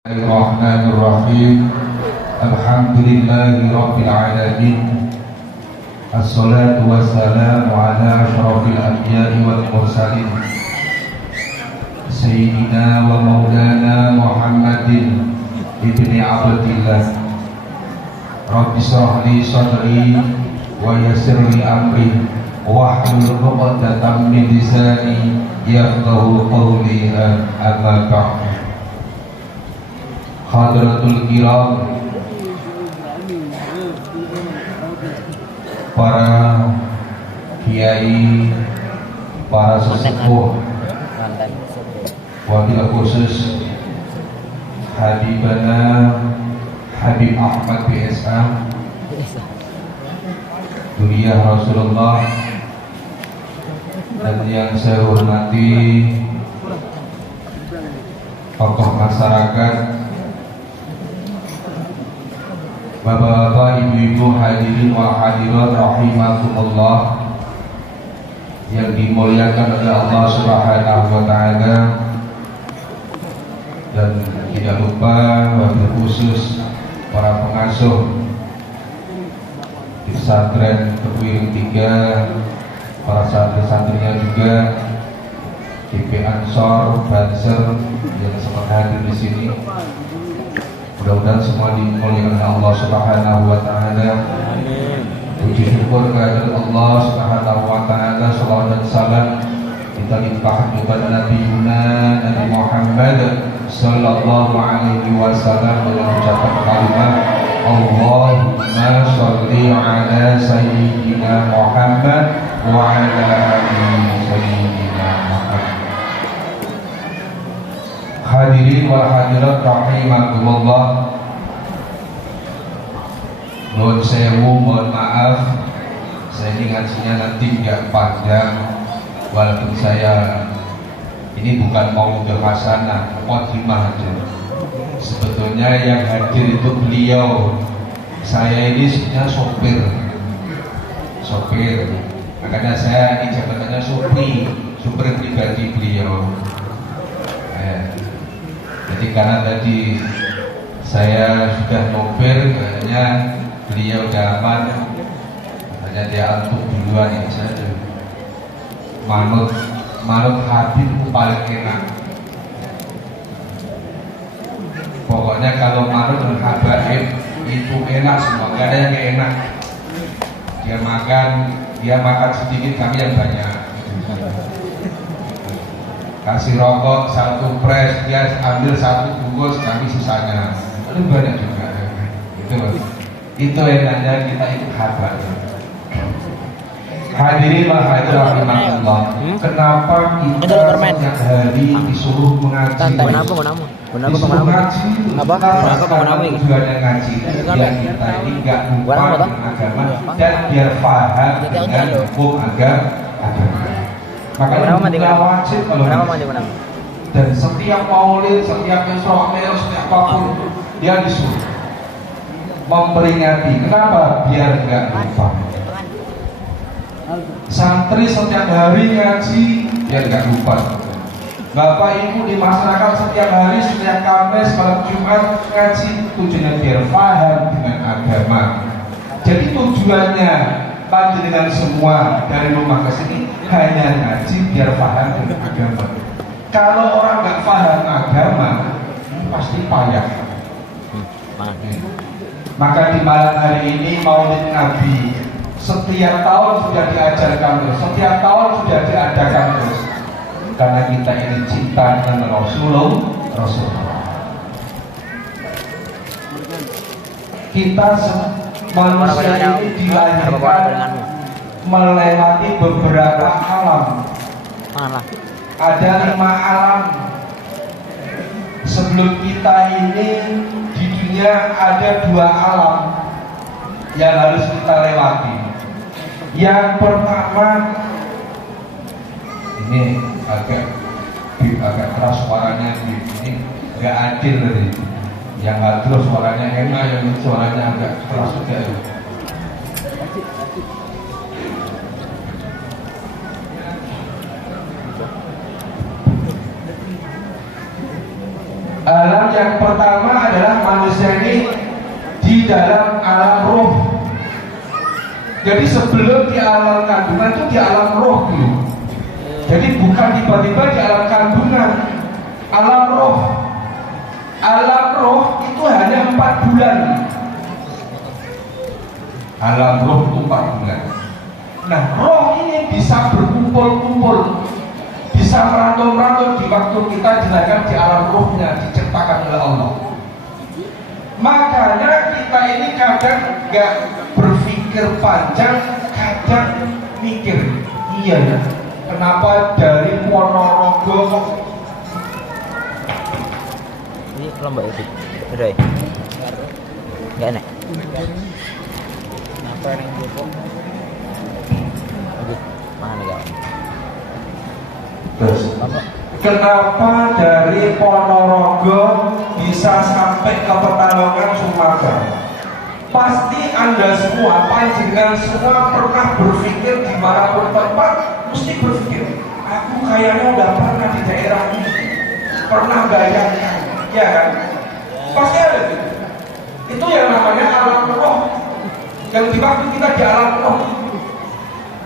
Bismillahirrahmanirrahim. Alhamdulillahi rabbil alamin. Assalatu wassalamu ala asyrafil anbiya'i wal mursalin Sayyidina wa maulana Muhammadin ibni Abdillah. Rabbi shrah li sadri wa yassir li amri wahlul 'uqdatam min lisani yafqahu qawli. Amma ba'd. Hadratul kiram, para kiai, para sesepuh, wakil khusus Habibana Habib Ahmad BSA, Duriyah Rasulullah, dan yang saya hormati tokoh masyarakat, Bapak-bapak, ibu-ibu, hadirin wa hadirat rahimakumullah, yang dimuliakan oleh Allah Subhanahu wa taala, dan tidak lupa wabil khusus para pengasuh di pesantren Tebuireng 3, para santri-santrinya juga, GP Ansor, Banser yang sempat hadir di sini. Mudah-mudahan semua dimuliakan oleh Allah Subhanahu wa taala. Puji syukur kehadirat Allah Subhanahu wa taala, salawat dan salam kita limpahkan kepada Nabi Muhammad sallallahu alaihi wasallam dengan ucapan kalimat Allahumma sholli ala sayyidina Muhammad wa ala ali sayyidina Muhammad. Hadirin wal hadirat rahimakumullah, nuwun sewu, mohon maaf saya ini ngajinya nanti nggak panjang, walaupun saya ini bukan mau ke hasanah, khotimah aja. Sebetulnya yang hadir itu beliau, saya ini sebenarnya sopir, makanya saya ini jabatannya supir pribadi beliau. Jadi karena tadi saya sudah nopir, kayaknya beliau udah aman, hanya dia antuk duluan. Ini saya manut Habib paling enak. Pokoknya kalau manut dan Habib itu enak semua, gak ada yang gak enak. Dia makan sedikit, kami yang banyak. Kasih rokok satu pres, dia ambil satu bungkus, kami sisanya. Itu banyak juga. Itu enaknya kita ikut habat. Hadirin wa hadirat rahimakumullah. Kenapa kita setiap hari disuruh mengaji? Disuruh ngaji. Tujuannya ngaji biar kita ini enggak lupa dengan agama dan biar paham dengan hukum agama. Makanya kita wajib kalau dan setiap maulid, setiap Isra Mi'raj, setiap apapun dia disuruh memperingati. Kenapa? Biar enggak lupa. Santri setiap hari ngaji biar enggak lupa. Bapak Ibu di masyarakat setiap hari, setiap Kamis, malam Jumat ngaji, tujuannya biar paham dengan agama. Jadi tujuannya panjenengan semua dari rumah ke sini hanya ngaji biar paham dengan agama. Kalau orang nggak paham agama, pasti payah. Maka di malam hari ini Maulid Nabi setiap tahun sudah diajarkan terus, setiap tahun sudah diadakan terus, karena kita ini cinta dengan Rasulullah. Kita manusia ini dilahirkan melewati beberapa alam. Ada 5 alam. Sebelum kita ini di dunia ada 2 alam yang harus kita lewati. Yang pertama, ini agak keras suaranya, ini nggak adil tadi. Yang adil suaranya enak, yang suaranya agak keras juga. Alam yang pertama adalah manusia ini di dalam alam roh. Jadi sebelum di alam kandungan itu di alam roh dulu. Jadi bukan tiba-tiba di alam kandungan, alam roh. Alam roh itu hanya 4 bulan. Alam roh itu 4 bulan. Nah, roh ini bisa berkumpul-kumpul, bisa merantau-merantau di waktu kita dilahirkan di alam rohnya, diciptakan oleh Allah. Makanya kita ini kadang nggak berpikir panjang, kadang mikir, iya ya, kenapa dari Ponorogo ini lomba itu udah ya? Nggak enak? Kenapa yang Joko? Aduh, mana ya? Terus, kenapa dari Ponorogo bisa sampai ke Pekalongan Sumatera? Pasti Anda semua, panjenengan semua pernah berpikir dimanapun tempat, mesti berpikir, aku kayaknya udah pernah di daerah ini, pernah bayangkan, ya kan? Pasti ada gitu. Itu yang namanya alam roh, yang di waktu kita di alam roh.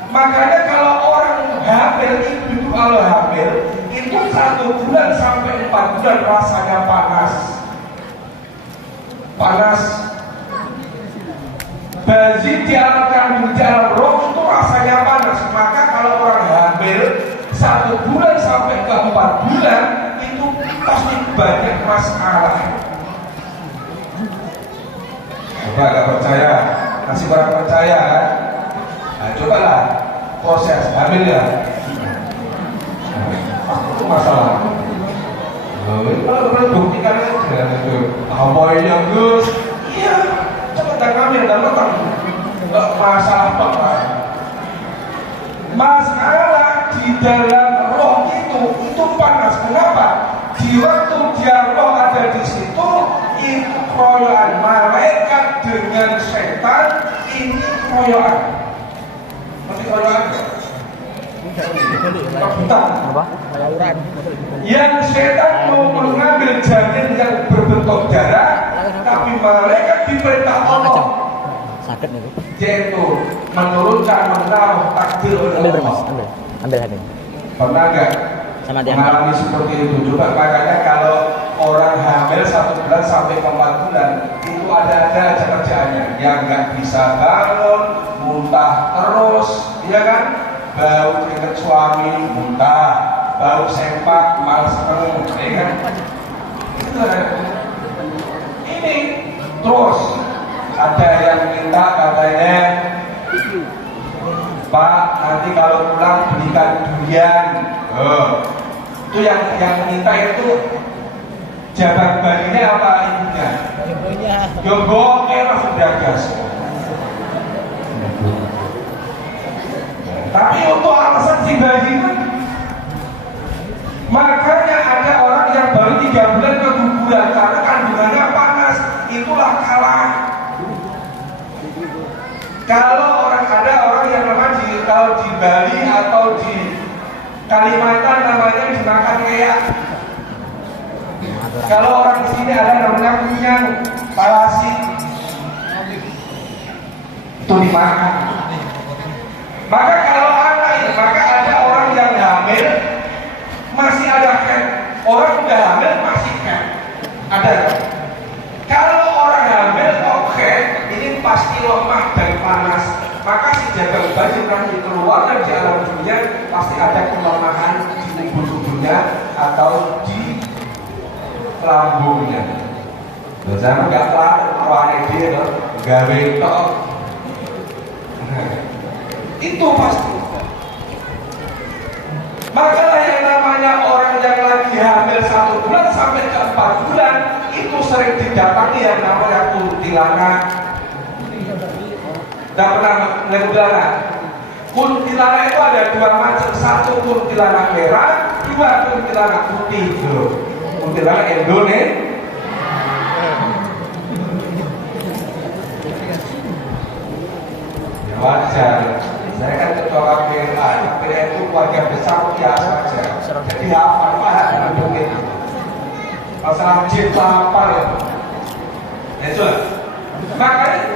Makanya kalau orang hamil, ibu kalau hamil itu 1 bulan sampai 4 bulan rasanya panas. Bazir di alam kandung, di alam roh itu rasanya panas. Maka kalau orang hamil 1 bulan sampai ke 4 bulan itu pasti banyak masalah. Coba gak percaya, kasih orang percaya kan? Nah, cobalah proses hamil ya. Itu masalah. Kalau boleh buktikan aja itu. Apa yang Gus? Iya, cepat dan hamil dan matang. Enggak masalah apa. Masalah di dalam roh itu panas. Kenapa? Di waktu dia roh ada di situ, itu keroyokan malaikat dengan setan, ini keroyokan. Masih keroyokan? Apa? Yang setan mau mengambil janin yang berbentuk darah, tapi malaikat diperintah Allah sakit nih, yaitu menurunkan menaruh takdir oleh Allah. Ambil hati. Pernah nggak mengalami seperti itu? Coba, makanya kalau orang hamil 1 bulan sampai 4 bulan itu ada aja kerjaannya, yang nggak bisa bangun, muntah terus, ya kan? Bau keringet suami, muntah, bau sempak, malas ketemu, ya kan? Ini terus ada yang minta katanya, Pak, nanti kalau pulang belikan durian. Itu yang minta itu jabat bayinya apa ibunya? Yogo, langsung gagas. Tapi untuk alasan si bayi kan, makanya ada orang yang baru 3 bulan keguguran karena kandungannya panas. Itulah kalah. Kalau ada orang yang memang kalau di Bali atau di Kalimantan namanya dimakan kayak. Kalau orang di sini ada namanya kunyang, palasi, itu dimakan. Maka kalau anak ini, maka ada orang yang hamil masih ada kan, orang udah hamil masih kan, ada kan? Kalau orang hamil oke, ini pasti lemah dan panas. Maka si jaga baju nanti keluar dari alam dunia pasti ada kelemahan di tubuhnya atau di lambungnya. Jangan nggak pelan, dia gawe tok. Itu pasti. Maka yang namanya orang yang lagi hamil 1 bulan sampai ke 4 bulan itu sering didatangi yang namanya kuntilanak. Dan pernah melihat kuntilanak? Kuntilanak itu ada 2 macam, 1 kuntilanak merah, 2 kuntilanak putih. Kuntilanak Indonesia. Wajar. Saya kan ketua KPLA, KPLA itu keluarga besar biasa saja. Jadi hafal paham mungkin. masalah cinta apa ya? Itu makanya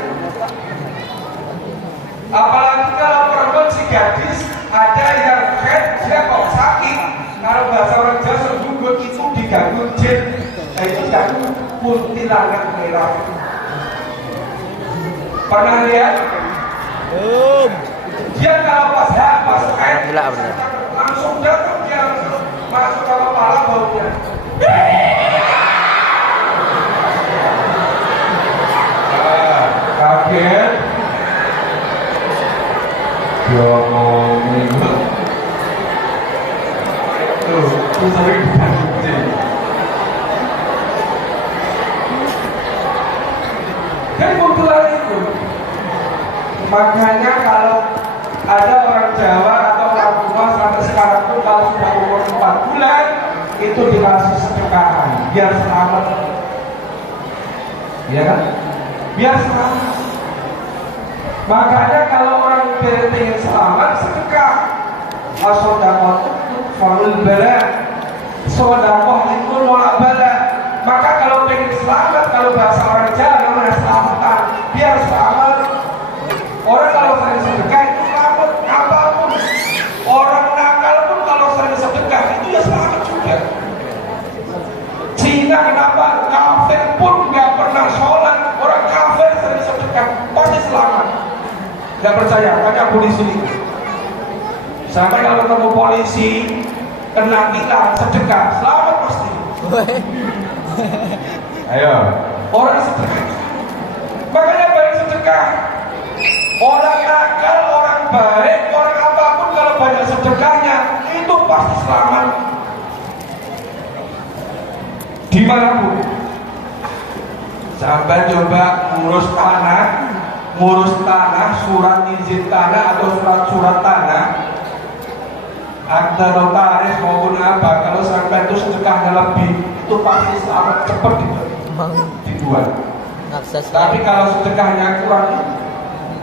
apalagi kalau perempuan si gadis ada yang head dia kok sakit. Kalau bahasa orang Jawa sembunggut itu diganggu jin, itu diganggu kuntilanak merah. Pernah lihat? Dia kalau pas head langsung datang dia masuk ke kepala baunya. Kaget. Ngomongin tuh sering diganti. Kan kebetulan itu. Makanya kalau ada orang Jawa atau orang tua sampai sekarang pun kalau sudah umur 4 bulan itu dikasih sedekahan biar selamat. Iya kan? Biar selamat. Makanya kalau orang ingin selamat sedekah. As-shadaqah farul bala. Sedekah itu nolak bala. Maka kalau ingin selamat, kalau bahasa orang Jawa namanya selamatan, biar selamat. Orang kalau sering sedekah itu selamat apapun. Orang nakal pun kalau sering sedekah itu ya selamat juga. Cina kenapa kafir pun nggak pernah sholat, orang kafir sering sedekah pasti selamat. Gak percaya, tanya polisi ini. Sampai kalau ketemu polisi kena tilang sedekah, selamat pasti. Ayo, orang sedekah. Makanya baik sedekah. Orang nakal, orang baik, orang apapun kalau banyak sedekahnya itu pasti selamat. Dimanapun. Sampai coba ngurus tanah, surat izin tanah atau surat tanah, akta notaris maupun apa, kalau sampai itu sedekahnya lebih, itu pasti selamat cepat dibuat. Tapi kalau sedekahnya kurang,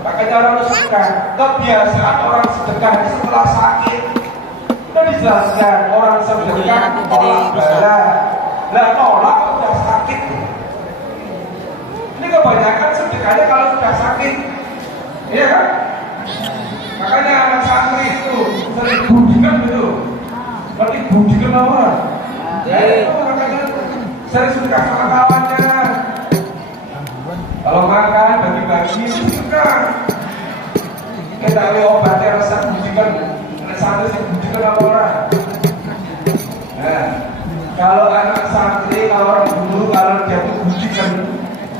makanya orang sedekah. Kebiasaan orang sedekah setelah sakit, itu dijelaskan orang sedekah tolak bala, lah tolak udah sakit. Ini kebanyakan sedekahnya kalau sudah sakit, iya kan? Makanya anak santri itu sering budikan gitu, berarti budikan orang. Ya itu makanya sering sedekah sama kawannya. Kalau makan bagi-bagi sedekah. Kita tahu obatnya rasa budikan, anak santri sih budikan sama orang. Nah, kalau anak santri, kalau orang guru, kalau dia tuh budikan,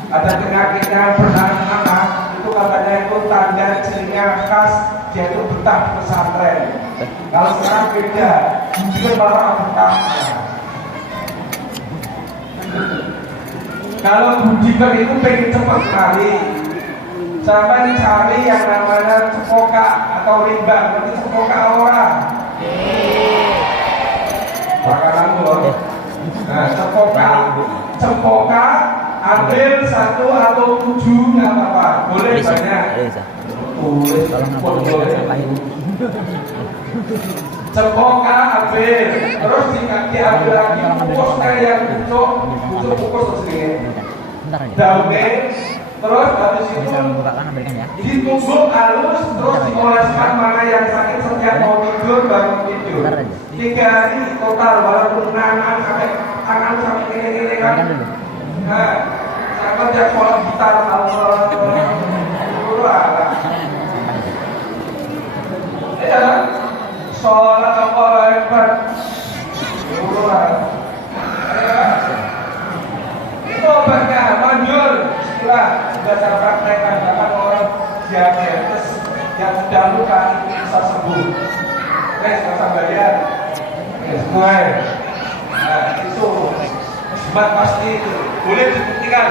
ada penyakitnya beranak-anak, itu katanya itu tanda cirinya khas dia itu betah di pesantren. Kalau sekarang beda, budikan malah betahnya. Kalau budikan itu pengen cepat sekali, sampai cari yang namanya cepoka atau rimbang, berarti cepoka orang. Makanan loh. Nah, cepoka ambil 1 atau 7 nggak apa-apa, boleh banyak. Boleh. Cepoka ambil, terus diambil lagi kukus kayak yang kukus segini. Daunnya, terus habis itu ditumbuk halus, terus dioleskan mana yang sakit setiap mau tidur bangun tidur. 3 hari total, walaupun tangan sampai ini kan. Nah, sampai dia sholat gitar Allah. Ya, sholat Allah Akbar. Itu obatnya manjur. Itulah sudah saya praktekkan, bahkan orang diabetes yang sudah luka itu bisa sembuh. Nggak usah bayar. Semua. Nah, itu jimat pasti itu boleh dibuktikan.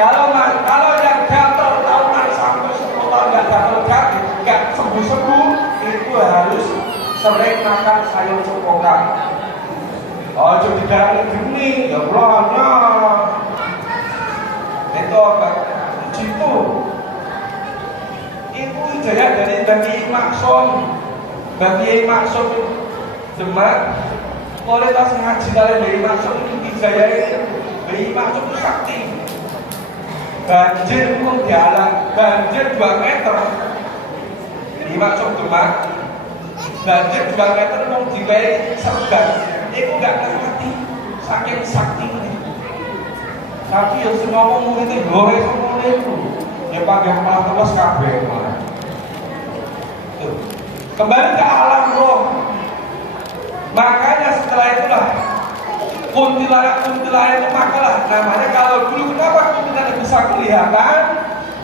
Kalau yang gatal tahunan sampai 10 tahun nggak sembuh itu harus sering makan sayur cepoka. Oh, jadi darah gini, ya belanya. Itu obat jitu. Itu jaya dari Bagi Maksum. Bagi Maksum Demak kualitas ngaji kalian Mbak Maksud ini Jaya ini Mbak Maksud itu sakti. Banjir pun dialang, banjir 2 meter. Mbak Maksud Demak, banjir 2 meter mau dibayar serban. Itu nggak ngerti, saking sakti ini. Tapi yang ngomong itu gore semua itu, ya pakai kepala terus kabeh. Kembali ke alam roh. Makanya setelah itulah kuntilanak itu makalah namanya. Kalau dulu kenapa kuntilanak bisa kelihatan?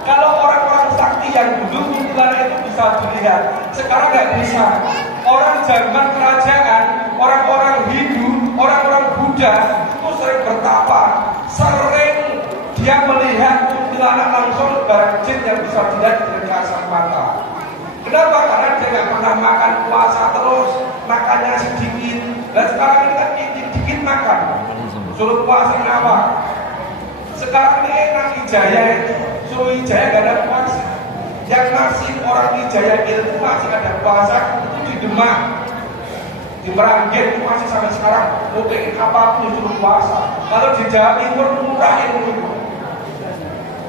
Kalau orang-orang sakti yang dulu kuntilanak itu bisa dilihat, sekarang nggak bisa. Orang zaman kerajaan, orang-orang Hindu, orang-orang Buddha itu sering bertapa, sering dia melihat kuntilanak langsung barang jin yang bisa dilihat dengan kasat mata. Kenapa? Karena dia nggak pernah makan puasa terus, makannya sedikit. Dan sekarang ini kan dikit makan, suruh puasa kenapa? Sekarang ini enak Ijaya itu, suruh Ijaya gak ada puasa. Yang masih orang Ijaya ilmu masih ada puasa itu di Demak, di Meranggen itu masih sampai sekarang. Mungkin apapun suruh puasa. Kalau di Jawa Timur murah ilmu itu.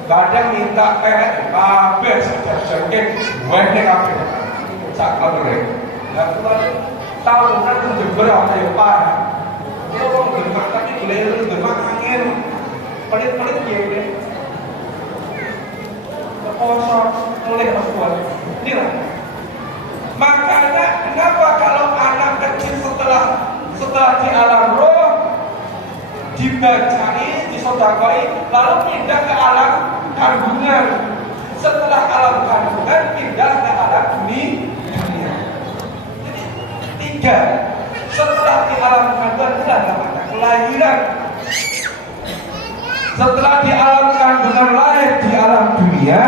Kadang minta kabeh saja jengking wene kabeh sak kabeh. Lah kula tahunan ku Jember ana yo parah. Yo wong Demak tapi gile Demak angin. Pelit-pelit piye iki? Kosong oleh Mas. Ini lah. Makanya kenapa kalau anak kecil setelah di alam roh dibacai, disodakoi, lalu pindah ke alam kandungan. Setelah alam kandungan pindah ke alam dunia. Jadi 3. Setelah di alam kandungan itu ada mata kelahiran. Setelah di alam kandungan lahir di alam dunia.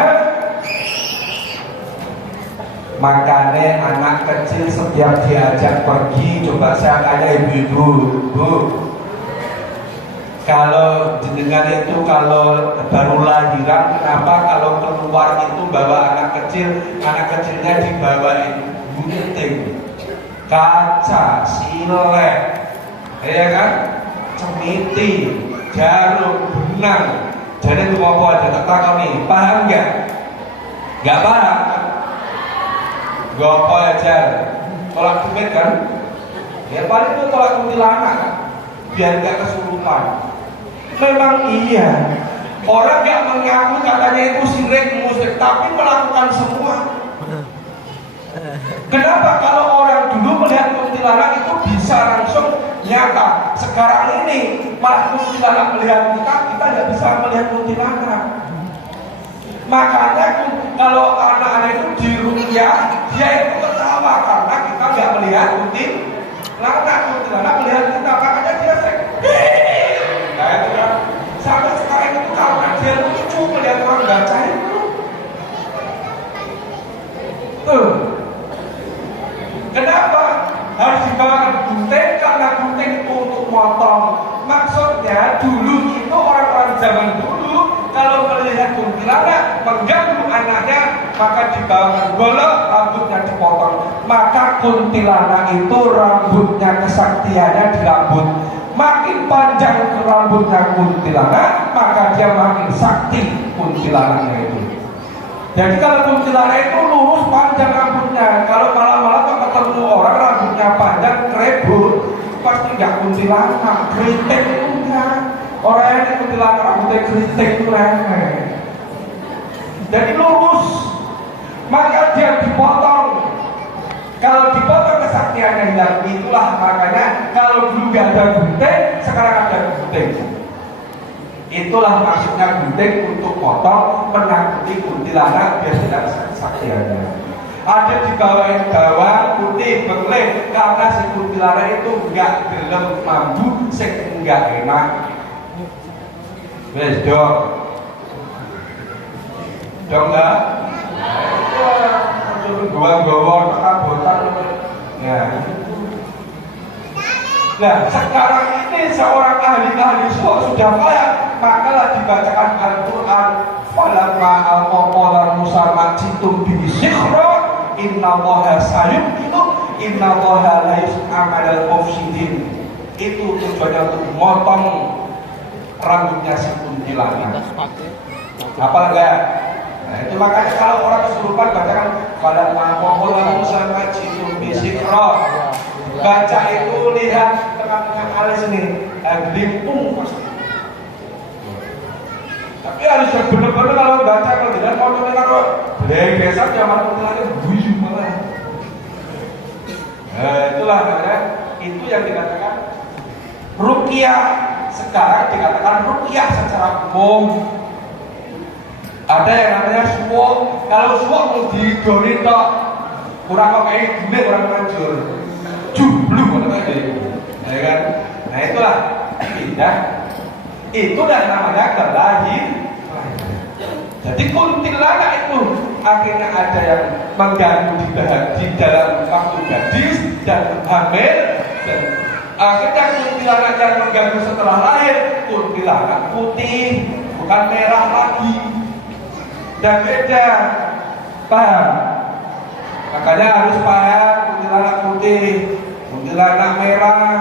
Makanya anak kecil setiap diajak pergi, coba saya tanya ibu-ibu, Bu, kalau jenengan itu kalau baru lahiran, kenapa kalau keluar itu bawa anak kecilnya dibawain gunting, kaca, silek, ya kan, cemiti, jarum, benang. Jadi itu apa ada tak nih, paham nggak? Nggak paham? Gak apa aja, tolak dumit kan? Ya paling itu tolak kuntilanak kan? Biar gak kesurupan. Memang iya, orang yang mengaku katanya itu sirik musik, tapi melakukan semua. Kenapa kalau orang dulu melihat kuntilanak itu bisa langsung nyata? Sekarang ini malah kuntilanak melihat kita nggak bisa melihat kuntilanak. Makanya kalau anak-anak itu di rukyah, dia itu ketawa karena kita nggak melihat kuntilanak melihat kita, makanya dia sedih. Nah itu kan, sampai sekarang itu karena dia lucu melihat orang baca itu. Tuh. Kenapa harus dibawakan gunting? Karena gunting itu untuk motong. Maksudnya dulu itu orang-orang zaman dulu kalau melihat kuntilanak mengganggu anaknya, maka dibawakan golok, rambutnya dipotong. Maka kuntilanak itu rambutnya kesaktiannya di rambut. Makin panjang rambutnya kuntilanak, maka dia makin sakti kuntilanaknya itu. Jadi kalau kuntilanak itu lurus panjang rambutnya. Kalau malam-malam ketemu orang rambutnya panjang kerebut, pasti nggak kuntilanak, keriting itu enggak. Orang yang kuntilanak rambutnya keriting itu remeh. Jadi lurus, maka dia dipotong. Kalau dipotong kesaktiannya hilang. Itulah makanya kalau dulu nggak ada gunting, sekarang ada gunting. Itulah maksudnya gunting untuk potong, menakuti kuntilanak biar tidak kesaktiannya. Ada di bawah putih bekleng karena si kuntilanak itu nggak gelem mambu, sing nggak enak. Wes dong nggak? Gua kabutan. Ya. Nah sekarang ini seorang ahli sudah payah, makalah dibacakan Al-Quran. Falamma al-qala Musa majitum bi sikhra innallaha sayyidu innallaha la yus'amal mufsidin. itu tujuannya untuk memotong rambutnya si kuntilanak. Apa enggak? Nah itu makanya kalau orang kesurupan bacakan pada maqamul sampai jitu bisikro. Baca itu lihat tengah-tengah alis ini, limpung pasti. Tapi harus benar-benar kalau baca kalau tidak mau dengar kok beregesan zaman kuntilanak buyu malah. Nah itulah namanya, itu yang dikatakan ruqyah. Sekarang dikatakan ruqyah secara umum. Ada yang namanya suwuk. Kalau suwuk mau didoni tok kurang kok kayak gini orang manjur jublu kalau kayak ya kan. Nah itulah pindah. Itu dan namanya kelahir. Jadi kuntilanak itu akhirnya ada yang mengganggu di dalam waktu gadis dan hamil, dan akhirnya kuntilanak yang mengganggu setelah lahir kuntilanak putih, bukan merah lagi, dan beda, paham? Makanya harus paham kuntilanak putih, kuntilanak merah.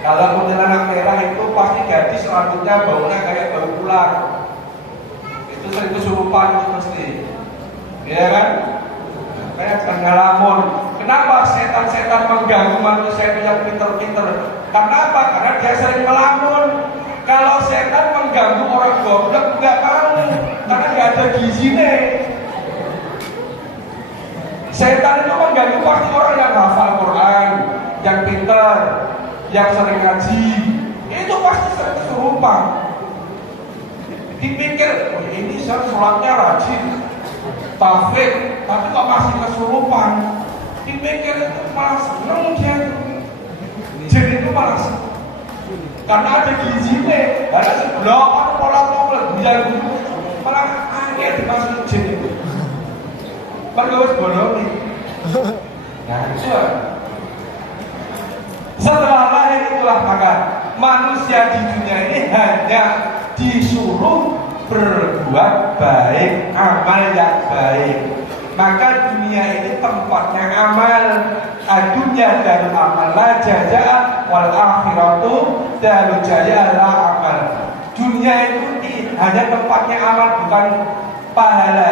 Kalau kuntilanak merah itu pasti gadis rambutnya baunya kayak bau ular. Itu sering kesurupan itu mesti, ya kan? Kayak ngalamun. Kenapa setan-setan mengganggu manusia itu yang pinter-pinter? Kenapa? Karena dia sering melamun. Kalau setan mengganggu orang goblok nggak mau, karena nggak ada gizinya. Setan itu mengganggu pasti orang yang hafal Quran, yang pinter, yang sering ngaji. Itu pasti sering kesurupan. Dipikir, oh, ini saya sholatnya rajin, tafsir, tapi kok masih kesurupan. Dipikir itu malah seneng dia. Jadi itu malah seneng. Karena ada gizinya, ada sebelah pola biar malah aneh dimasuk jin itu. Perlu bodoh nih. Nah itu. Setelah lahir itulah maka manusia di dunia ini hanya disuruh berbuat baik, amal yang baik. Maka dunia ini tempatnya amal. Dunia darul amal la jazaa wal akhiratu darul jazaa la amal. Dunia itu hanya tempatnya amal, bukan pahala.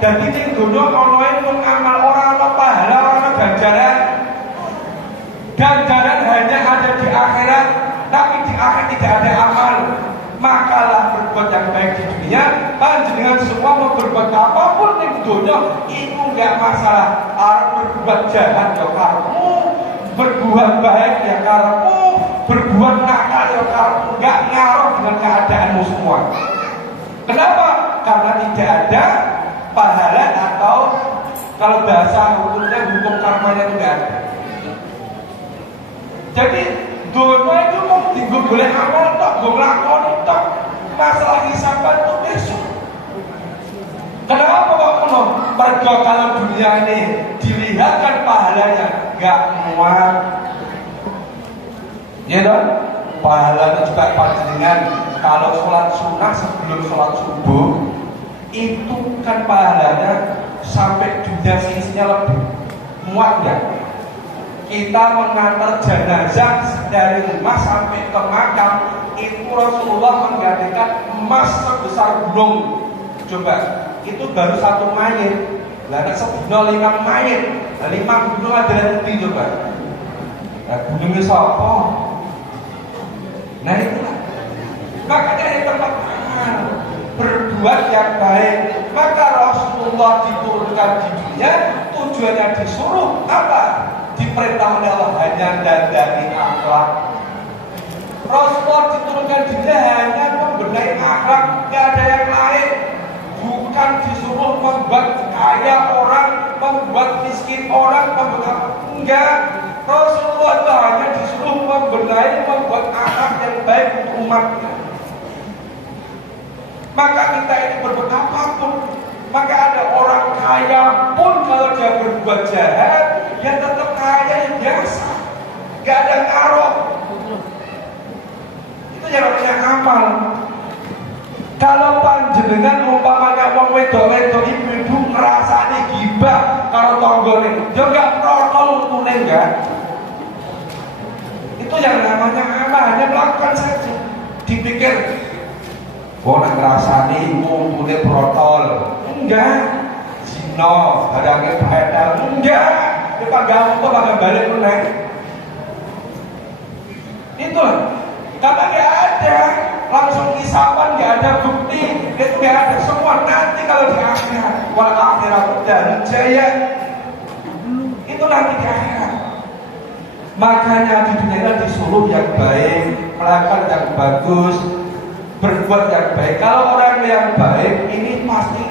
Dan ini dunia orang pun amal, orang ada pahala, orang ada ganjaran. Ganjaran hanya ada di akhirat, tapi di akhirat tidak ada amal. Makalah berbuat yang baik di dunia, panjenengan semua mau berbuat apapun di dunia itu enggak masalah. Orang berbuat jahat ya karepmu, berbuat baik ya karepmu, berbuat nakal ya karepmu, enggak ngaruh dengan keadaanmu semua. Kenapa? Karena tidak ada pahala, atau kalau bahasa hukumnya hukum karmanya tidak ada. Jadi dunia itu mau tinggal boleh amal tak, gue ngelakoni tak. Masalah hisaban itu besok. Kenapa kok belum? Mergo kalau dunia ini dilihatkan pahalanya gak muat. Ya dong? Pahalanya juga panjenengan kalau sholat sunnah sebelum sholat subuh itu kan pahalanya sampai dunia seisinya lebih muat gak? Kita mengantar jenazah dari rumah sampai ke makam itu Rasulullah menggantikan emas sebesar gunung. Coba, itu baru satu mayit. Lah nek sedina 5 mayit, 5 gunung ada nanti coba. Nah, gunungnya sapa? Nah itulah. Makanya di tempat amal berbuat yang baik. Maka Rasulullah diturunkan di dunia tujuannya disuruh apa? Diperintah oleh Allah hanya dandani akhlak. Rasulullah diturunkan di dunia hanya membenahi akhlak, tidak ada yang lain. Bukan disuruh membuat kaya orang, membuat miskin orang, membuat enggak. Rasulullah itu hanya disuruh membenahi, membuat akhlak yang baik untuk umatnya. Maka kita ini berbuat apapun. Maka ada orang kaya pun kalau dia berbuat jahat, dia tetap kaya yang biasa, gak ada ngaruh. Itu yang namanya amal. Kalau panjenengan umpamanya wong wedok-wedok ibu-ibu ngrasani gibah karo tanggane, dia gak protol kuning kan? Itu yang namanya amal, hanya melakukan saja. Dipikir, nak ngerasani ngumpulnya protol, enggak. Zino, barangnya beredar, enggak. Ya Pak Gampang tuh bakal balik meneng. Itulah, karena nggak ada langsung isapan, nggak ada bukti, itu nggak ada semua nanti kalau di akhirat. Wal akhirat dan jaya itu nanti di akhirat. Makanya di dunia disuruh yang baik, melakukan yang bagus, berbuat yang baik. Kalau orang yang baik ini pasti,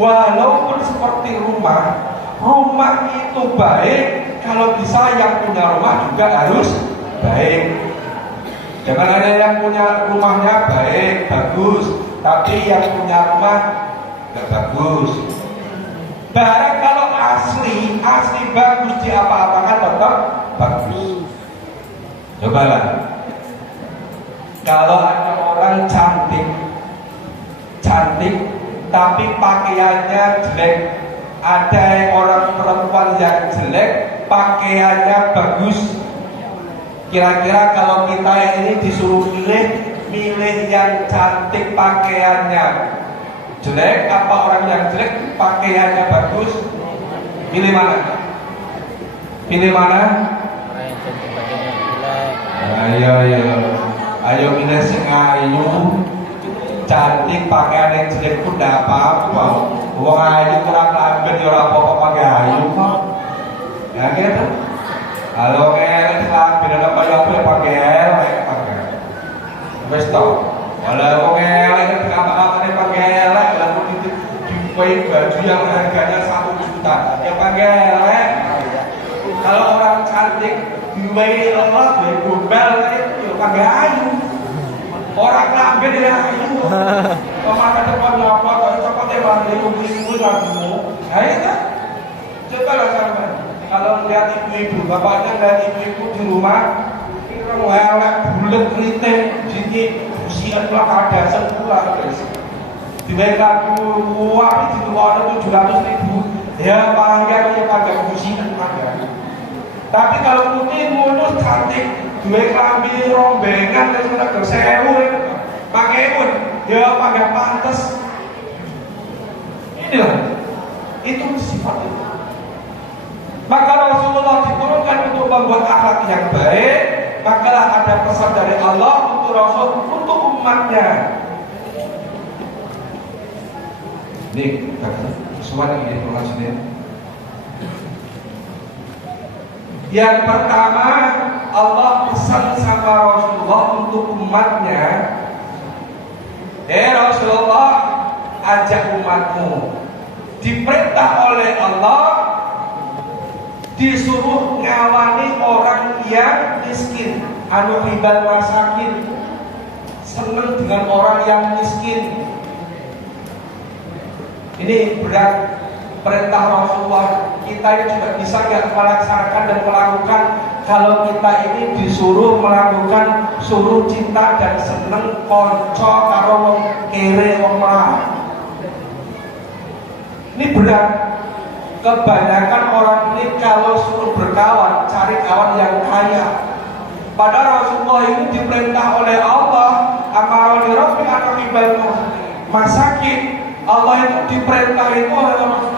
walaupun seperti rumah itu baik, kalau bisa yang punya rumah juga harus baik. Jangan ada yang punya rumahnya baik, bagus, tapi yang punya rumah nggak bagus. Barang kalau asli bagus, di apa-apakan tetap bagus. Cobalah, kalau ada orang cantik tapi pakaiannya jelek, ada orang perempuan yang jelek pakaiannya bagus, kira-kira kalau kita ini disuruh milih yang cantik pakaiannya jelek apa orang yang jelek pakaiannya bagus, pilih mana? Ayo milih sing ayu, cantik pakaian yang jelek pun tidak apa-apa. Wong ayu kurang lamben ya ora apa-apa pakai ayu kok. Ya gitu. Kalau elek lamben apa ya pakai elek pakai. Wis to. Walau wong elek apa-apa pakai elek, lalu dipakai baju yang harganya 1 juta, ya pakai elek. Kalau orang cantik dipakai lemak, gombal itu ya pakai ayu. Orang lamben ya ayu. Pemata depan apa kok cokotnya balik ibu-ibu lagumu. Nah itu. Coba lah sampai. Kalau lihat ibu-ibu, bapaknya lihat ibu-ibu di rumah, kira mau elek bulet kriting, jadi usian pula ada sepuluh guys. Dibayar lagu wah di luar 700.000. Ya panggil ya panggil usian panggil. Tapi kalau putih mulus cantik, dua kelambi rombengan dan sudah bersewu, pakai pun dia pakai pantas. Inilah itu sifat itu. Maka Rasulullah diturunkan untuk membuat akhlak yang baik. Maka ada pesan dari Allah untuk Rasul untuk umatnya. Nih, semuanya ini pengajiannya. Yang pertama, Allah pesan sama Rasulullah untuk umatnya. Rasulullah, ajak umatmu. Diperintah oleh Allah, disuruh ngawani orang yang miskin, hibal masakin, senang dengan orang yang miskin. Ini berat perintah Rasulullah. Kita ini juga bisa nggak melaksanakan dan melakukan kalau kita ini disuruh melakukan suruh cinta dan seneng konco karo wong kere wong melarat. Ini berat. Kebanyakan orang ini kalau suruh berkawan cari kawan yang kaya. Padahal Rasulullah ini diperintah oleh Allah amarul rabbi anhibal masakin. Allah itu diperintah itu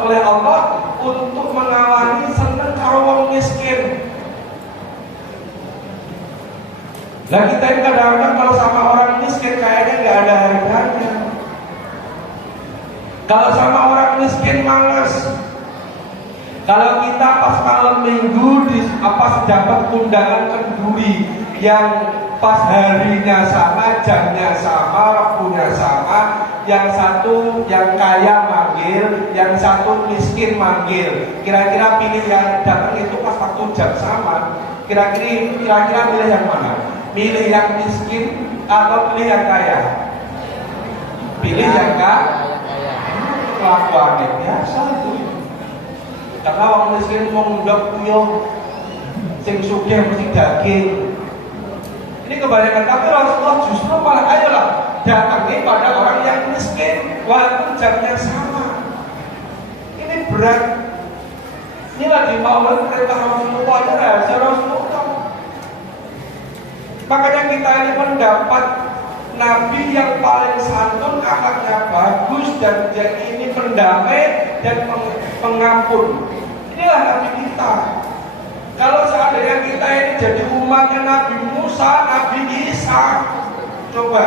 oleh Allah untuk mengawani seneng karo wong miskin. Nah kita ini kadang-kadang kalau sama orang miskin kayaknya nggak ada harganya. Kalau sama orang miskin malas. Kalau kita pas malam minggu pas dapat undangan kenduri yang pas harinya sama, jamnya sama, waktunya sama, yang satu yang kaya manggil, yang satu miskin manggil. Kira-kira pilih yang datang itu pas waktu jam sama. Kira-kira pilih yang mana? Pilih yang miskin atau pilih yang kaya? Pilih yang kaya. Kelakuannya biasa itu. Karena orang miskin mau ngundang kuyo, sing sugih mesti daging. Ini kebanyakan, tapi Rasulullah justru malah ayolah datangi pada orang yang miskin walaupun jamnya sama. Ini berat. Ini lagi mau perintah Rasulullah, ada rahasia Rasulullah. Makanya kita ini mendapat Nabi yang paling santun, akhlaknya bagus, dan dia ini pendamai dan pengampun. Inilah Nabi kita. Kalau seandainya kita ini jadi umatnya Nabi Musa, Nabi Isa, coba,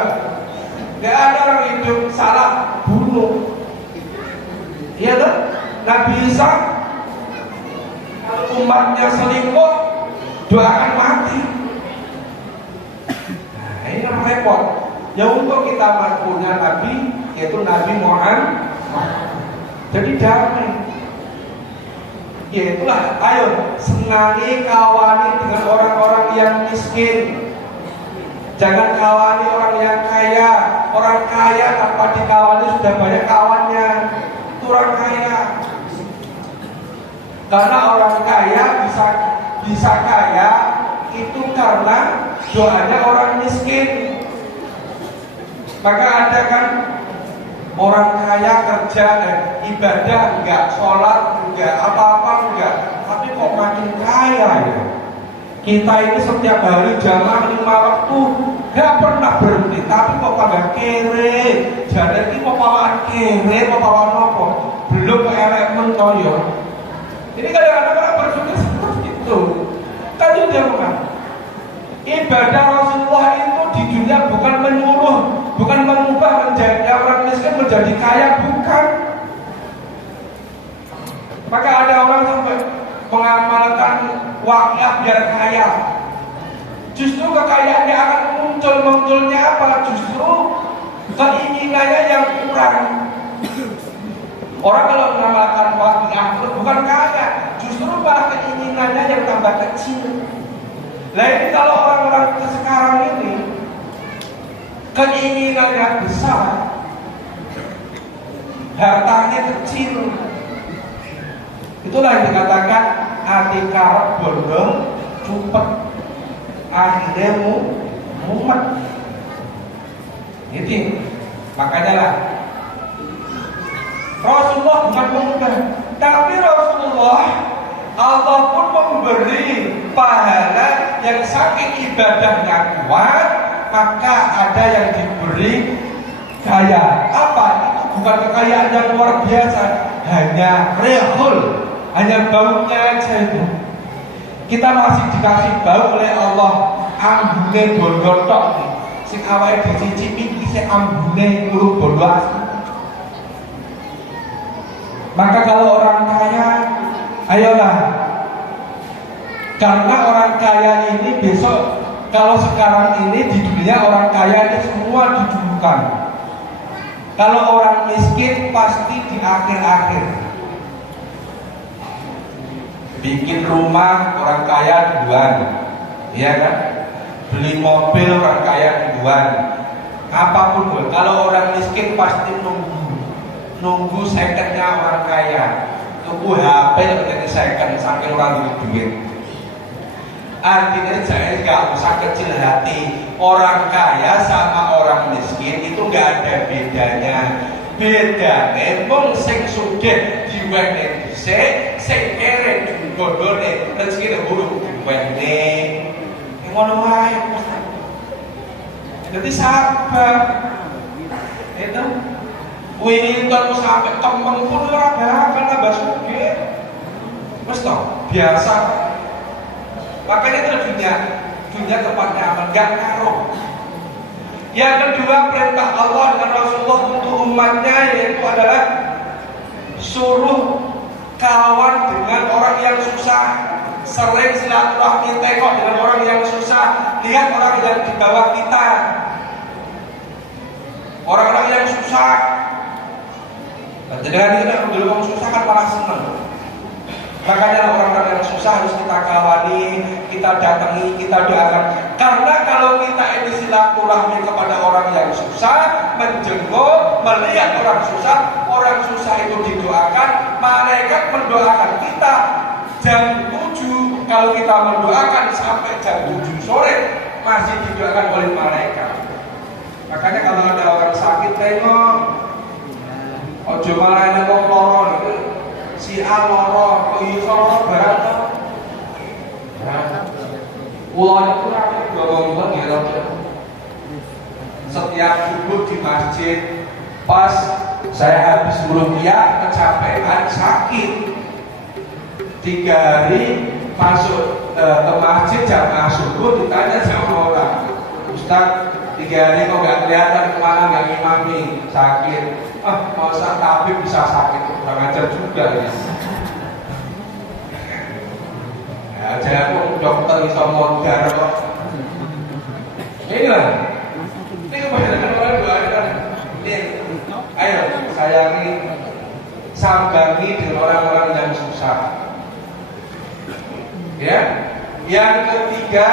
gak ada orang hidup salah bunuh. Iya kan? Nabi Isa, kalau umatnya selingkuh, doakan mati. Nah, ini kan repot. Ya untuk kita punya Nabi, yaitu Nabi Muhammad. Jadi damai. Ya itulah, ayo senangi kawani dengan orang-orang yang miskin. Jangan kawani orang yang kaya. Orang kaya tanpa dikawani sudah banyak kawannya. Itu orang kaya. Karena orang kaya bisa kaya itu karena doanya orang miskin. Maka ada kan orang kaya kerja, ibadah enggak, sholat enggak, apa-apa enggak, tapi kok makin kaya ya. Kita ini setiap hari jamaah 5 waktu enggak pernah berhenti, tapi kok pada kere. Jadi ini mau pawaan kere, mau pawaan apa? Belum ke elemen toyo. Ini kadang-kadang orang berpikir seperti itu. Kan juga bukan. Ibadah Rasulullah itu di dunia bukan menyuruh, bukan mengubah menjadi orang miskin menjadi kaya, bukan. Maka ada orang sampai mengamalkan wakaf biar kaya. Justru kekayaannya akan munculnya apa? Justru keinginannya yang kurang. Orang kalau mengamalkan wakaf bukan kaya, justru malah keinginannya yang tambah kecil. Nah ini kalau orang-orang sekarang ini keinginannya besar, hartanya kecil, itulah yang dikatakan ati karep bondo cupet, akhirnya mumet. Ini makanya lah Rasulullah bukan mengubah, tapi Rasulullah Allah pun memberi pahala yang saking ibadahnya kuat, maka ada yang diberi kaya. Apa? Itu bukan kekayaan yang luar biasa, hanya rehul, hanya baunya aja itu. Kita masih dikasih bau oleh Allah, ambune bondo tok. Sing awake dicicipi iki sing ambune urut bondo asli. Maka kalau orang kaya, ayolah, karena orang kaya ini besok, kalau sekarang ini di dunia orang kaya ini semua didulukan. Kalau orang miskin pasti di akhir-akhir. Bikin rumah orang kaya duluan, iya kan? Beli mobil orang kaya duluan. Apapun, kalau orang miskin pasti nunggu secondnya orang kaya. Tuku HP jadi second saking orang duit. Artinya saya nggak usah kecil hati. Orang kaya sama orang miskin itu nggak ada bedanya. Bedanya mung sing sugih diwenehi dhisik, sing kere digondhone rezekine buruk diwenehi. Ngono wae. Jadi sabar. Itu wingi kalau sampai kembang pun ora bakal nambah sugih. Wes toh, biasa. Makanya itu dunia tempatnya aman, gak ngaruh. Yang kedua, perintah Allah dan Rasulullah untuk umatnya yaitu adalah suruh kawan dengan orang yang susah. Sering silaturahmi, tengok dengan orang yang susah, lihat orang yang di bawah kita, orang-orang yang susah. Jadi kita dulu orang susah kan malah senang. Makanya orang-orang yang susah harus kita kawani, kita datangi, kita doakan. Karena kalau kita ini silaturahmi kepada orang yang susah, menjenguk, melihat orang susah itu didoakan, malaikat mendoakan kita. Jam 7 kalau kita mendoakan sampai jam 7 sore masih didoakan oleh malaikat. Makanya kalau ada orang sakit tengok, ojo malah nengok loro, si A loro, kok iso loro barang. Ulane kurang wong ya. Setiap subuh di masjid, pas saya habis meruqyah kecapean sakit, 3 hari masuk ke masjid jamaah subuh ditanya sama orang, Ustaz 3 hari kok nggak kelihatan kemana, nggak ngimami, sakit. Masa tabib bisa sakit, kurang ajar juga ya. Jadi aku dokter bisa modar kok. Inilah. Ini kebanyakan orang doakan. Ini, ayo sayangi, sambangi dengan orang-orang yang susah. Ya. Yang ketiga,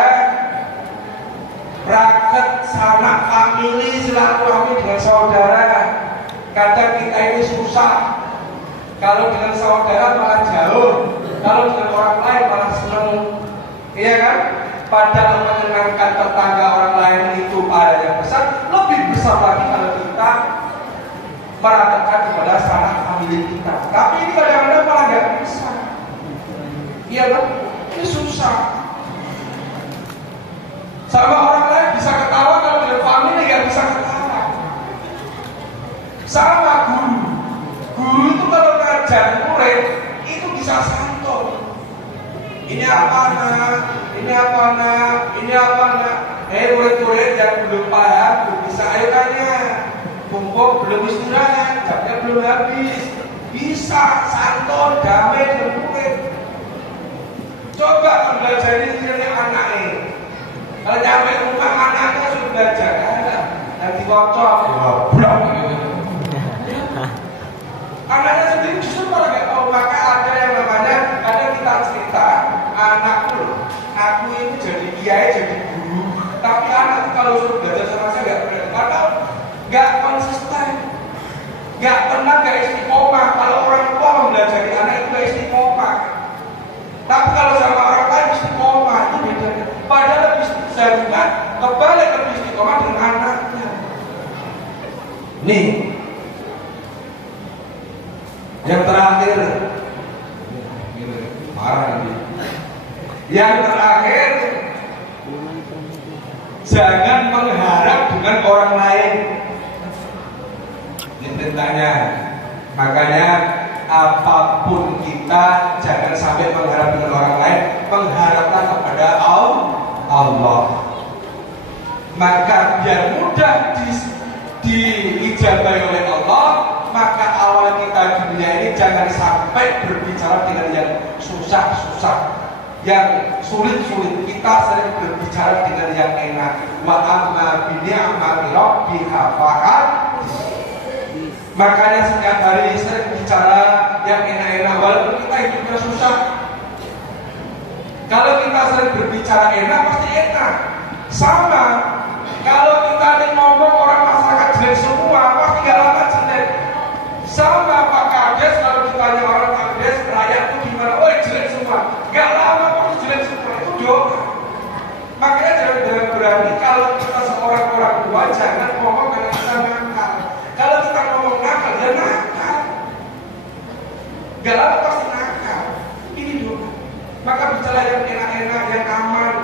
praktek sanak famili, silaturahmi dengan saudara. Kadang kita ini susah. Kalau dengan saudara malah jauh, kalau dengan orang lain malah seneng, iya kan? Padahal menyenangkan tetangga orang lain itu pahala yang besar, lebih besar lagi kalau kita meratakan kepada sanak famili kita. Tapi ini kadang-kadang malah nggak bisa, iya kan? Ini susah. Sama orang lain bisa ketawa, kalau dengan famili nggak bisa ketawa. Sama guru itu kalau ngajar murid itu bisa santun. Ini apa nak? Ini apa nak? Ini apa nak? Murid-murid yang belum paham, belum bisa, ayo tanya. Mumpung belum istirahat, jamnya belum habis, bisa santun, damai dengan murid. Coba mempelajari dirinya anaknya. Kalau nyampe rumah anaknya sudah belajar, dan dikocok, blok gitu. Anaknya sendiri justru malah gak tahu. Maka ada yang namanya, kadang kita cerita, anakku, aku ini jadi kiai, jadi guru, tapi anakku kalau suruh belajar sama saya gak pernah, karena gak konsisten, gak pernah, gak istiqomah. Kalau orang tua mempelajari anak itu gak istiqomah, tapi kalau sama orang lain istiqomah, itu bedanya. Padahal lebih seharusnya kebalik, lebih istiqomah dengan anaknya. Nih, yang terakhir, marah ini. Yang terakhir, jangan mengharap dengan orang lain. Ini perintahnya. Makanya apapun kita jangan sampai mengharap dengan orang lain, mengharapkan kepada Allah. Maka biar mudah diijabahi oleh Allah, maka awal kita di dunia ini jangan sampai berbicara dengan yang susah-susah, yang sulit-sulit. Kita sering berbicara dengan yang enak. Wa amma bi ni'mati rabbika fahaddits. Makanya setiap hari sering bicara yang enak-enak, walaupun kita hidupnya susah. Kalau kita sering berbicara enak, pasti enak. Sama, kalau kita nih ngomong orang masyarakat jelek semua, pasti gak lama jelek. Sama Pak Kades, kalau ditanya orang Kades, rakyat itu gimana? Oh jelek semua, gak lama pasti jelek semua. Itu doa. Makanya jangan berani kalau kita seorang orang tua, jangan ngomong karena kita nakal. Kalau kita ngomong nakal, ya nakal. Gak lama pasti nakal. Ini doa. Maka bicara yang enak-enak, yang aman,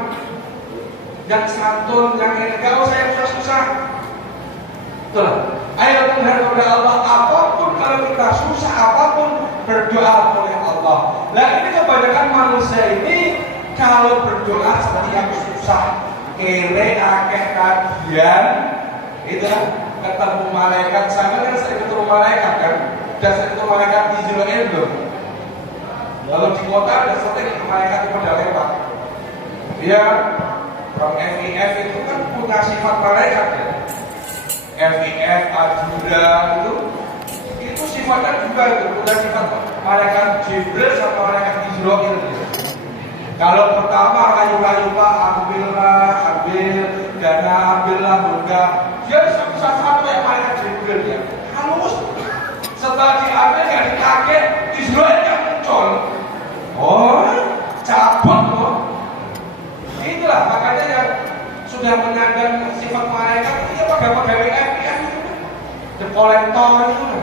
yang santun, yang enak. Gak usah yang susah-susah. Betul. Ayo mengharap kepada Allah, apapun kalau kita susah, apapun berdoa oleh Allah. Nah ini kebanyakan manusia ini kalau berdoa seperti yang susah, kere, akeh, kajian, itu ketemu malaikat. Sama kan sering ketemu malaikat kan, dan sering ketemu malaikat di Israel loh. Kalau di kota ada sering malaikat itu pada lewat. Dia orang FIF itu kan punya sifat malaikat ya. FIF, Ajura itu sifatnya juga itu punya sifat malaikat Jibril sama malaikat Israel gitu. Kalau pertama layu-layu Pak, ambil dana, ambillah bunga, dia satu-satu yang malaikat Jibril ya, halus. Setelah diambil nggak dikaget, Israel yang muncul. Oh, cabut loh. Itulah makanya yang sudah menyandang sifat malaikat itu ya pegawai FIF itu, the kolektor itu kan.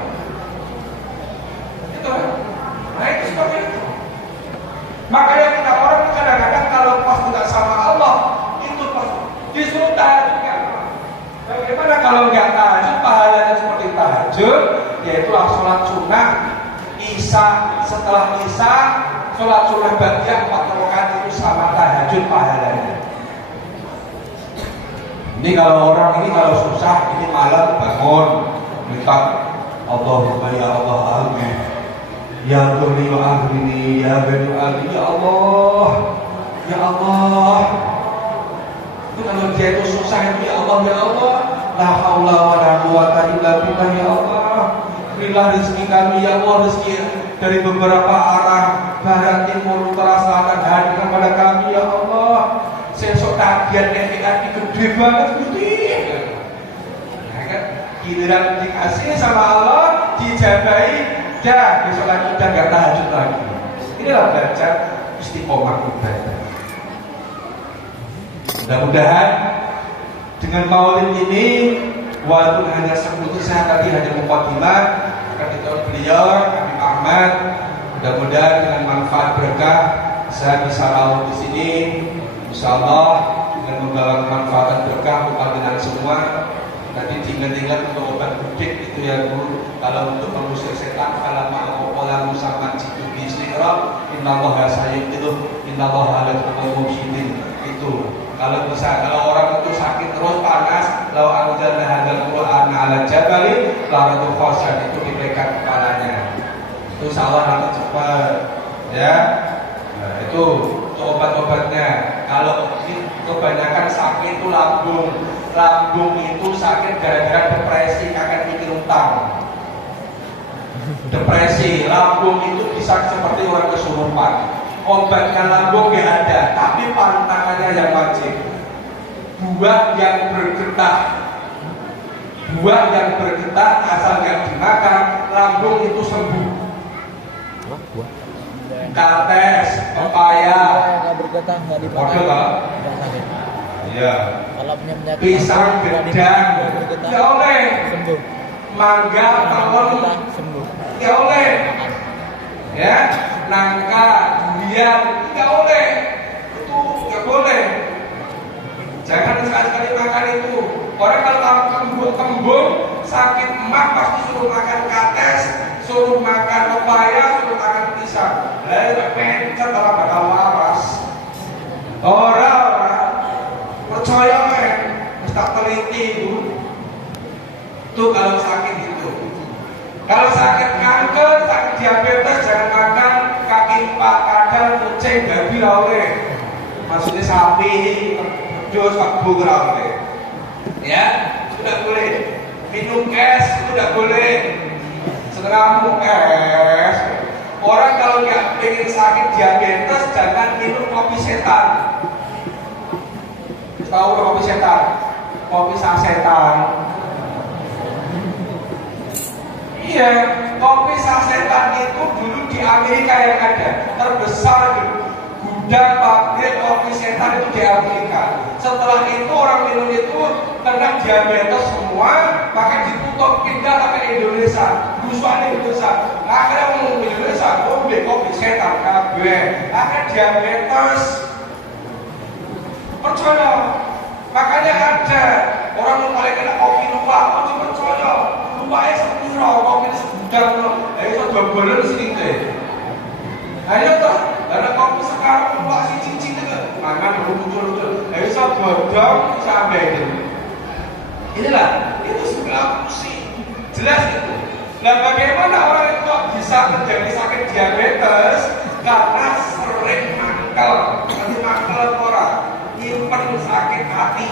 Itu kan. Nah itu seperti itu. Makanya kita orang kadang-kadang kalau pas tidak sama Allah itu pas disuruh tahajud kan? Bagaimana kalau nggak tahajud, pahalanya seperti tahajud, yaitulah sholat sunnah, isya, setelah isya, sholat sunnah ba'diyah 4 rakaat itu sama tahajud pahalanya. Ini kalau orang ini kalau susah, ini malam bangun, minta Allahumma ya Allah amin, ya Ghani wa aghni, ya Ghani wa aghni, ya Allah, ya Allah. Itu kalau dia itu susah itu ya Allah, la haula wala quwata illa billah, ya Allah. Berilah rezeki kami ya Allah, rezeki dari beberapa arah, barat, timur, utara, selatan, hadirkan pada kami ya Allah. Sesok tagihan yang gede banget putih. Nah, kan? Giliran dikasih sama Allah, dijabahi, dah besok lagi udah gak tahajud lagi. Inilah belajar istiqomah ibadah. Mudah-mudahan dengan maulid ini, walaupun hanya sebut saya tadi hanya mukadimah, akan ditolong beliau Habib Ahmad. Mudah-mudahan dengan manfaat berkah saya bisa maulid di sini. Insyaallah dengan membawa kemanfaatan berkah kepada semua. Nanti tinggal-tinggal untuk obat budik itu ya Bu. Kalau untuk mengusir setan, kalau mau pola musamman jitu bismillah, innallaha sayyidu, innallaha ala kulli syai'in. Itu kalau bisa, kalau orang itu sakit terus panas, lau anzalna hadzal qur'ana ala jabalin la radu khasyan, itu diberikan kepalanya. Itu insyaallah nanti cepat ya. Nah, itu obat-obatnya. Kalau kebanyakan sakit itu lambung itu sakit gara-gara depresi, kakek mikir utang. Depresi, lambung itu bisa seperti orang kesurupan. Obatnya lambung nggak ada, tapi pantangannya yang wajib. Buah yang bergetah asal nggak dimakan, lambung itu sembuh. Kates, pepaya, model lah. Iya. Pisang gedang, ya oleh. Mangga, tawon, ya oleh. Ya, nangka, durian, ya oleh. Itu nggak boleh. Jangan sekali-kali makan itu. Orang kalau kembung sakit emah pasti suruh makan kates, suruh makan pepaya, suruh makan pisang. Lah pencet ora bakal waras. Ora percaya wis tak teliti itu. Tuh kalau sakit itu. Kalau sakit kanker, sakit diabetes jangan makan kaki empat, kadal, kucing, babi ra oleh. Maksudnya sapi, wedhus, kebo ra oleh. Ya, sudah boleh. Minum es itu tidak boleh. Setengah es. Orang kalau nggak pengen sakit diabetes jangan minum kopi setan. Tahu kopi setan? Kopi sasetan. Iya, kopi sasetan itu dulu di Amerika yang ada terbesar gudang pabrik kopi setan itu di Amerika. Setelah itu orang minum itu kena diabetes semua, maka ditutup pindah ke Indonesia. Busuknya Indonesia. Akhirnya orang Indonesia ngombe kopi setan kabeh. Akhirnya diabetes. Percaya. Makanya ada orang yang paling kena kopi lupa, itu percaya. Lupanya sepiro, kopi segudang loh. Itu dobolan sedikit. Ayo toh, ada kopi sekarang lupa si cincin itu. Mangan muncul-muncul. Bisa bodong sampai itu. Inilah, itu sebelah pusing. Jelas itu. Nah bagaimana orang itu kok bisa terjadi sakit diabetes? Karena sering mangkel. Nanti mangkel orang nyimpen sakit hati.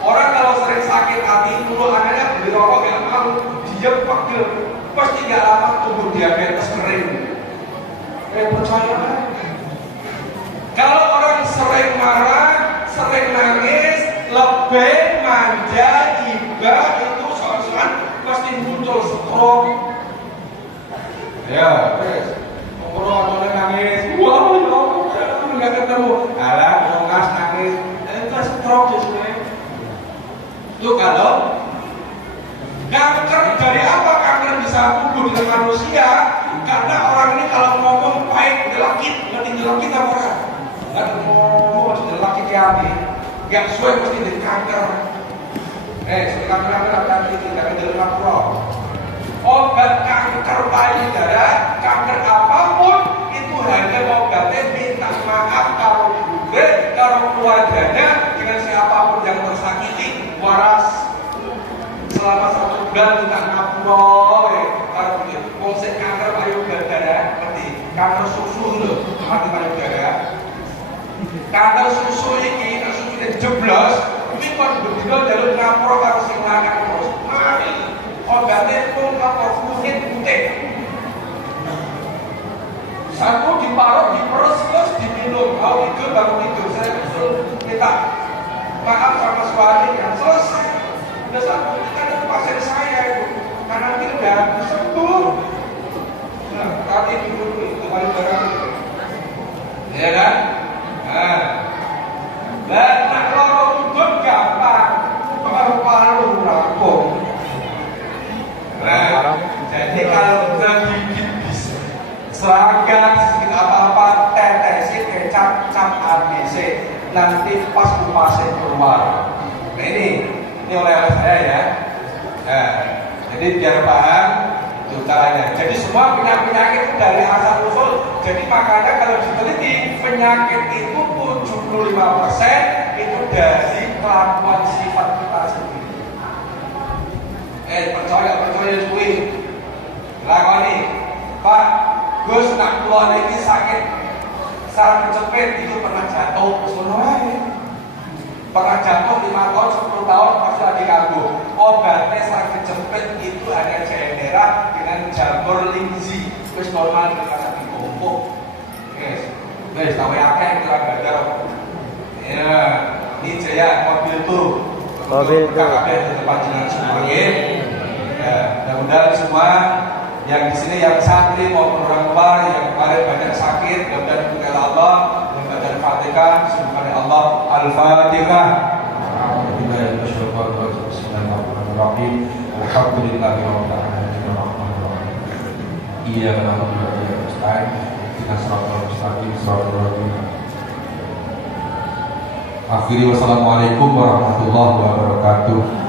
Orang kalau sering sakit hati, dulu anaknya beli rokok yang mau, dia pegel. Pasti gak lama tumbuh diabetes kering. Percaya kan? Kalau orang sering marah, sering nangis, lebih manja, iba itu soal-soal pasti muncul stroke. Ya, orang nangis, wah, nggak ketemu, alah, nongas nangis, itu stroke sebenarnya. Itu kalau kanker dari apa kanker bisa tumbuh dengan manusia? Karena orang ini kalau ngomong baik, nyelakit, ngerti nyelakit apa orang? Nggak ngomong, nyelakit hati. Gak suwe mesti di kanker. Kanker nanti tidak ada makro. Obat kanker payudara, kanker apapun itu hanya obatnya minta maaf kalau bukan kalau keluarganya dengan siapapun yang tersakiti waras selama 1 bulan minta ngapura kalau begitu. Konsep kanker payudara seperti kanker susu loh, mati payudara. Kanker susu ini, susunya jeblos, ini kan begitu jalur ngapura karo sing lanang terus. Mari obatnya pun apa kunyit putih. Satu diparut, diperes, terus diminum. Mau tidur, bangun tidur. Saya usul minta maaf sama suami yang selesai. Udah satu, kita ada pasien saya itu. Karena nanti udah sembuh. Nah, kali dulu itu paling barang itu. Ya kan? Nah, kalau udut gampang. Paru-paru rampung. Nah, jadi kalau tergigit bisa seragam, sedikit apa-apa, tetesi, kecap, cap ABC, nanti pas kupasnya keluar. Nah ini oleh saya ya. Nah, jadi biar paham itu caranya. Jadi semua penyakit dari asal usul. Jadi makanya kalau diteliti penyakit itu 75% itu dari kelakuan sifat kita sendiri. Percaya suwi lakoni Pak Gus nak keluar ini sakit saraf kejepit itu pernah jatuh pernah jatuh 5 tahun 10 tahun masih lagi kambuh. Obatnya saraf kejepit itu ada jahe merah dengan jamur lingzi terus normal dengan sakit kumpul guys tahu ya kayak kita gadar ya ini jaya mobil tuh tempat jalan semuanya. Ya, mudah-mudahan semua yang di sini yang santri maupun orang luar yang kemarin banyak sakit, mudah-mudahan kepada Allah, mudah-mudahan Fatihah, subhanahu Allah, Al-Fatihah. Bismillahirrahmanirrahim. Alhamdulillahirabbil alamin. Iyyaka na'budu wa iyyaka nasta'in. Ihdinas siratal mustaqim, siratal ladzina. Akhiri wassalamualaikum warahmatullahi wabarakatuh.